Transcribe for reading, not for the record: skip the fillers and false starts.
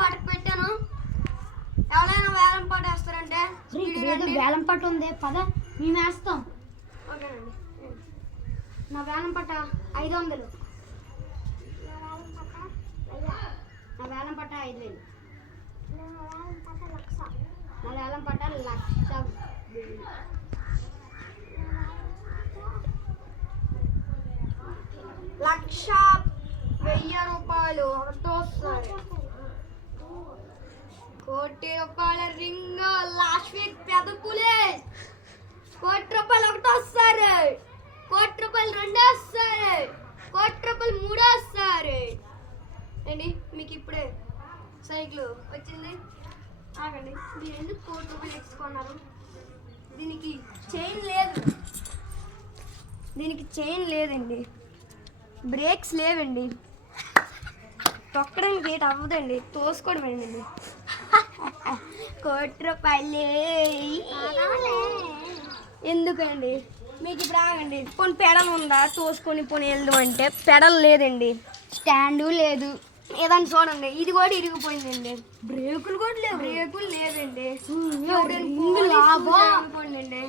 పాటకు పెట్టాను. ఎవరైనా వేలం పాట వేస్తారంటే ఏదో వేలం పాట ఉంది పద మేము వేస్తాం. ఓకేనండి. నా వేలం పాట 500. నా వేలం పాట 5000. నా వేలం పాట 1,00,000. 1,1000 రూపాయలు ఒకటో వస్తారు. 1,00,00,000 రూపాయల రింగ్ లాస్ట్ వీక్ పెద్ద పులేస్. 1,00,00,000 రూపాయలు ఒకటో వస్తారు. 1,00,00,000 రూపాయలు రెండో వస్తారు. 1,00,00,000 రూపాయలు మూడో వస్తారు అండి. మీకు ఇప్పుడే సైకిల్ వచ్చింది. ఆగండి, మీరు ఎందుకు 1,00,00,000 రూపాయలు ఎక్కించుకున్నారు? దీనికి చైన్ లేదండి, బ్రేక్స్ లేవండి, తొక్కడానికి ఏటి అవ్వదండి, తోసుకోవడం అండి. 1,00,00,000 రూపాయలే ఎందుకండి మీకు ఇప్పుడు? ఆగండి, పోనీ పెడల్ ఉందా? తోసుకొని పోనీ వెళ్దాం అంటే పెడల్ లేదండి, స్టాండు లేదు. ఏదన్నా చూడండి, ఇది కూడా ఇరిగిపోయిందండి. బ్రేకులు కూడా లేవు. బ్రేకులు లేదండి. లాభం పోండి.